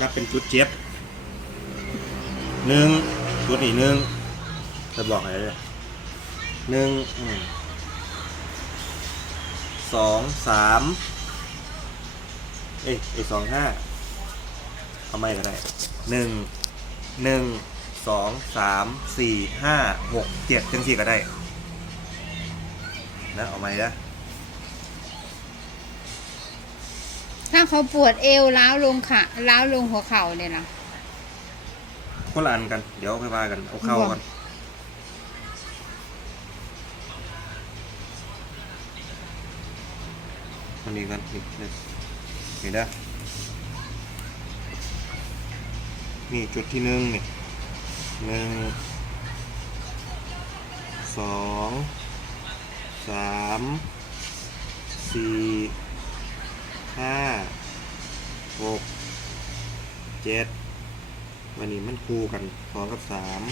นับเป็นจุดเจ็บหนึ่งจุดนี่หนึ่งจะบอกอะไรเลยหนึ่งสองสามเอ้ยไอ้สองห้าเอาไม่ก็ได้หนึ่งหนึ่งสองสามสี่ห้าหกเจ็ดจังสี่ก็ได้นะเอาไม่นะาเขาปวดเอวล้าวลงขาล้าวลงหัวเข่าเนี่ยนะคนละอันกัน เดี๋ยวค่อยว่ากัน เอาเข้ากันอันนี้กันนี่นี่นี่นะนี่จุดที่หนึ่งนี่หนึ่งสองสามสี่ ห้าหกเจ็ดวันนี้มันคู่กันสองกับสาม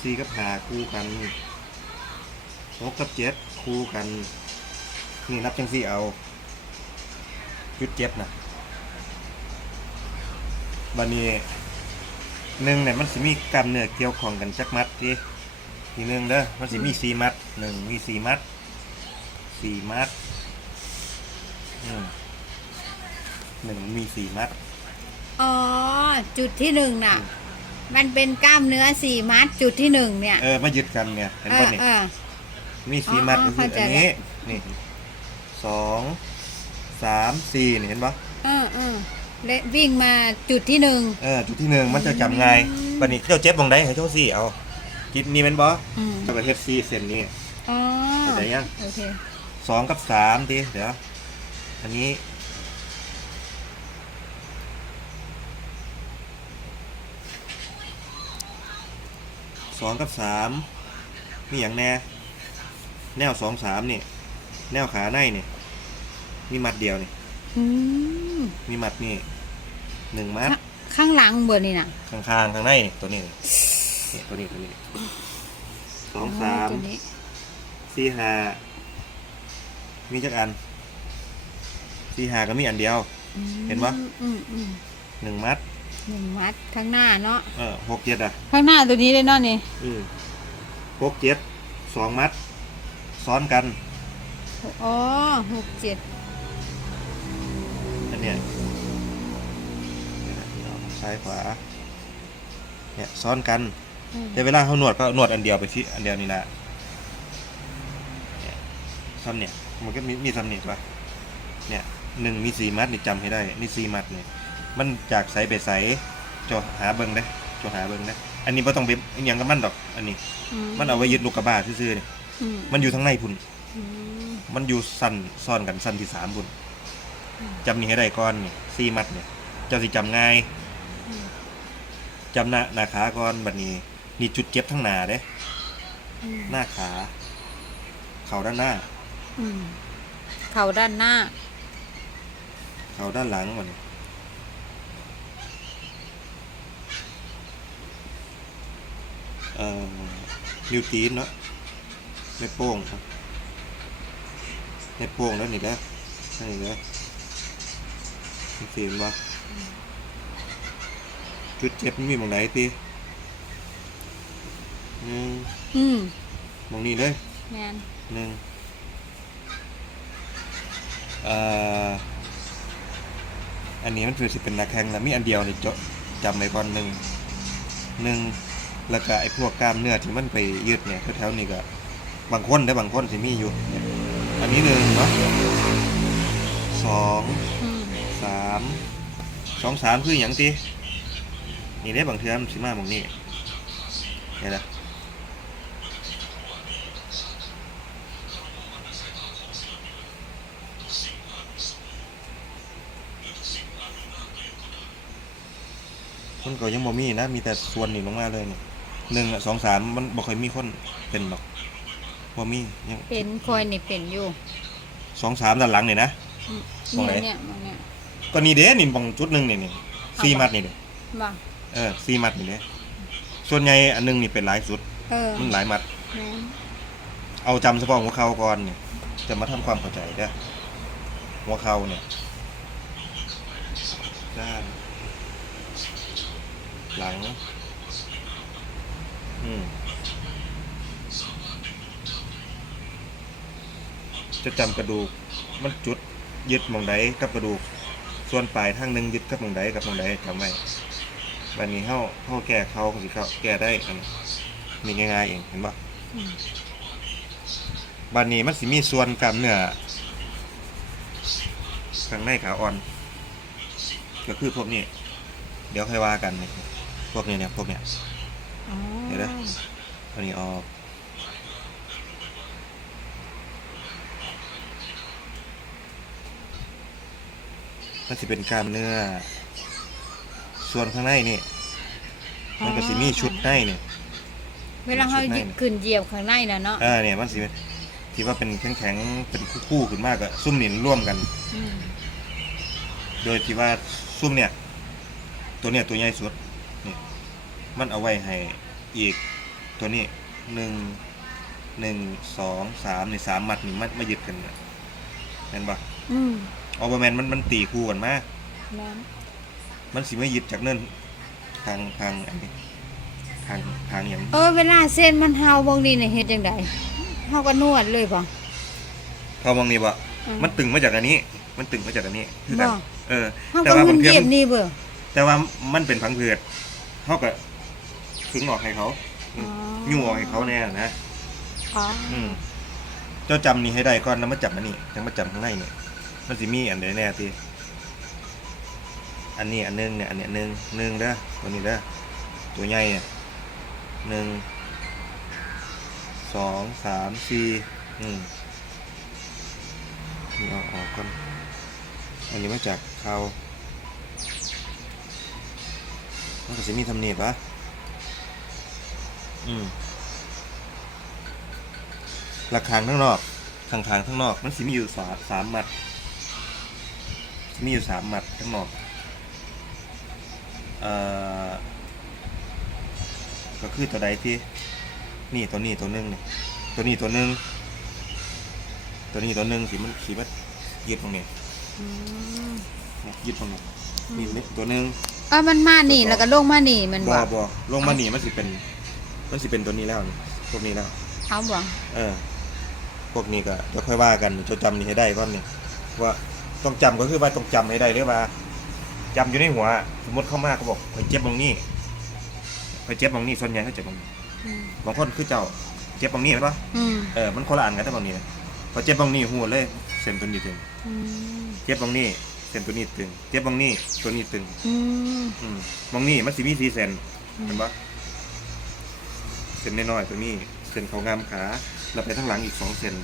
สี่กับห้าคู่กันหกกับเจ็ดคู่กันนี่นับจังสี่เอายุดเจ็ดนะวันนี้หนึ่งเนี่ยมันสิมีกล้ามเนื้อเกี่ยวของกันจักมัดทีทีหนึ่งเด้อมันสิมีสี่มัดหนึ่งมีสี่มัดสี่มัด อืมหนึ่งมีสี่มัด อ๋อ จุดที่หนึ่งน่ะอืมมันเป็นกล้ามเนื้อสี่มัดจุดที่หนึ่งเนี่ย เออมายึดกันเนี่ยเห็นเอป่ะอนี่เออ มีสีมัดอ๋อก็คือเข้าใจ อันนี้ นี่สองสามสี่นี่เห็นปะเออเออและวิ่งมาจุดที่หนึ่ง เออจุดที่หนึ่งมันจะจำง่ายอืมวันนี้เจ้าเจ็บตรงไหนให้เจ้าสี่เอาจิตนี่เป็นบออืมเจ้าก็เฮ็ดสี่เส้นนี้ อ๋อเข้าใจยัง โอเคสองกับสามดิเดี๋ยว อันนี้ สองกับสามมีอย่างแน่ แนวสองสามนี่ แนวขาในนี่ มีมัดเดียวนี่ อืมมีมัดนี่หนึ่งมัด ข้าข้างหลังเบอร์นี่น่ะข้างๆข้างในนี่ตัวนี้นี่นี่ตัวนี้ตัวนี้สองสามตัวนี้สี่ห้ามีจักอัน สี่ห้าก็มีอันเดียวอืมเห็นปะ อืมอืมหนึ่งมัด หนึ่งมัดข้างหน้าเนาะเออหกเจ็ดอะข้างหน้าตัวนี้เลยเนาะนี่อืมหกเจ็ดสองมัด ซ้อนกันอ๋อหกเจ็ดอันเนี้ยซ้ายขวา เนี่ยซ้อนกัน อืมแต่เวลาเขานวดก็นวดอันเดียวไปที่อันเดียวนี่นะเนี่ยซ้ำเนี่ยมันก็มีมีซ้ำเนี่ยปะเนี่ย หนึ่งมีสี่มัดนี่จำให้ได้ นี่สี่มัดเนี่ยมันจากใสไปใสจะหาเบิ้งได้จะหาเบิ้งได้อันนี้ไ่ต้องไปอหยังกับมันดอก อันนี้อืมันเอาไว้ยึดลูกกระบาซื่อๆนี่อืมมันอยู่ทั้งในพุ่นอืมมันอยู่สั้นซ่อนกันสั้นที่สามพุ่นจำนี่ให้ได้ก่อนนี่สี่มัดเนี่ยเจ้าสิจำง่ายอืมจำหน้าหน้าขาก่อนบัดนี้ นี่จุดเจ็บทั้งหน้าเด้อืมหน้าขา เข่าด้านหน้าอืมเข่าด้านหน้า เข่าด้านหลังมันเอ่อนิ้วตีนเนาะไม่โป้งครับไม่โป้งแล้วนี่เด้อนี่เด้อมันสีมันบ่จุดเจ็บมันมีหมองไหนตีหนึ่งอืมหมองนี้เลยแมนหนึ่งเอ่อ อันนี้มันคือสิเป็นนักแข่งแล้วมีอันเดียวนี่จดจำไว้ก่อนหนึ่งหนึ่งแล้วก็ไอ้พวกกล้ามเนื้อที่มันไปยืดเนี่ยแถวๆนี้ก็บางคนได้บางคนสิมีอยู่ อันนี้หนึ่งเนาะสองสามสองสามคืออย่างตีนี่ได้บางเทือมสิมาหมองนี่เนี่ยนะ คนก็ยังบ่มีนะ มีแต่ส่วนนี่ลงมาเลยนี่หนึ่งอะสองสามมันบ่ค่อยมีคนเป็นหรอกบ่มียังเป็นคอยนี่เป็นอยู่สองสามด้านหลังนี่นะ อืมตรงไหน เนี่ยเนี่ยเนี่ยก็นี่เด้นี่บางจุดหนึ่งนี่นี่สี่มัดนี่เด้บ้าเออสี่มัดนี่เด้ส่วนใหญ่อันหนึงนี่เป็นหลายสุด เออมันหลายมัด แม่นเอาจำเฉพาะหัวเข่าก่อนเนี่ยจะมาทำความเข้าใจเด้อหัวเข่าเนี่ยด้าน หลัง อืมจะจำกระดูก มันจุดยึดหมองใดกับกระดูก ส่วนปลายทางหนึ่งยึดกับหมองใดกับหมองใดจำไว้วันนี้เฮาเฮาแก้เขาสิเขาแก้ได้อันนี้นี่ง่ายๆเองเห็นปะอืมบันนี้มันสิมีส่วนกล้ามเนื้อข้างในขาอ่อน ก็คือพวกนี้ เดี๋ยวค่อยว่ากันนี่ พวกนี้เนี่ยพวกเนี้ยอ๋อเดี๋ยวนะอันนี้ออกมันสิเป็นกล้ามเนื้อ ส่วนข้างในนี่ มันก็สิมีชุดในนี่เวลาเขาชุดในหยิบขึ้นเหยียบข้างในน่ะเนาะอ่าเนี่ยมันสิที่ว่าเป็นแข็งๆเป็นคู่ๆขึ้นมากอะซุ่มหนินร่วมกันอืมโดยที่ว่าซุ่มเนี่ย ตัวเนี่ยตัวใหญ่สุดนี่ มันเอาไว้ให้อีกตัวนี้หนึ่งหนึ่งสองสามในสามมัดนี่มันมายึดกันเนี่ยเห็นปะอืมออเบอร์แมนมันมันตีคู่กันมากแล้วมันสิไม่ยึดจากเนิ่นทางทางอันนี้ทางทางอย่างเออเวลาเส้นมันเฮาบางทีเนี่ยเฮ็ดจังไดเฮาก็นวดเลยป่ะเขามองนี่บ่อืมมันตึงมาจากอันนี้ มันตึงมาจากอันนี้คือกันบ่ เออ เฮาแต่ก็ว่ามับานงเทีเหยียบนี่เบ้อแต่ว่ามันเป็นพังเผือดเขาก็ ถึงออกให้เขายู่ออกให้เขาแน่นะอ๋ออืมเจ้าจำนี่ให้ได้ก่อนแล้วมาจับมันนี่จังมาจับข้างในนี่มันสิมีอันใดแน่ทีอันนี้อันหนึงเนี่ยอันเนี้ยหนึ่งหนึ่งเด้อตัวนี้เด้อตัวใหญ่เนี่ยหนึ่งสองสามสี่อืมนี่เอาออกก่อนอันนี้มาจากเขามันก็สิมีทำเนียบปะ อืมหลักคางข้างนอกข้างๆข้างนอก มันสิมีอยู่สามสามมัดสิมีอยู่สามมัดข้างนอกเอ่อก็คือตัวใดที่ นี่ตัวนี้ตัวหนึงนี่ตัวนี้ตัวหนึงตัวนี้ตัวหนึงสีมันสีมันยึดตรงนี้อืมเนี่ยยึดตรงนี้นี่นี่ตัวหนึงเออมันมานี่แล้วก็ลงมานี่มันบ่บ่บ่ลงมาหนีมันสิเป็น มันสิเป็นตัวนี้แล้วนี่พวกนี้แล้วเอาบ่เออ พวกนี้ก็เดี๋ยวค่อยว่ากันจะจำนี่ให้ได้ก่อนนี่ว่าต้องจำก็คือว่าต้องจำให้ได้หรือว่าจำอยู่ในหัว สมมติเข้ามาเขาบอกข่อยเจ็บตรงนี้ข่อยเจ็บตรงนี้ส่วนใหญ่เขาเจ็บตรงนี้อืมบางคนคือเจ้าเจ็บตรงนี้เห็นปะอืมเออมันคนละอันกันแต่บางนี้นะพอเจ็บตรงนี้หัวเลยเส้นตัวนี้ตึงอืมเจ็บตรงนี้เส้นตัวนี้ตึงเจ็บตรงนี้ตัวนี้ตึง อืม อืมบางนี้มันสิมีสี่เส้นเห็นปะ เส้นน้อยๆตัวนี้เส้นเขางามขาเราไปทั้งหลังอีกสองเส้น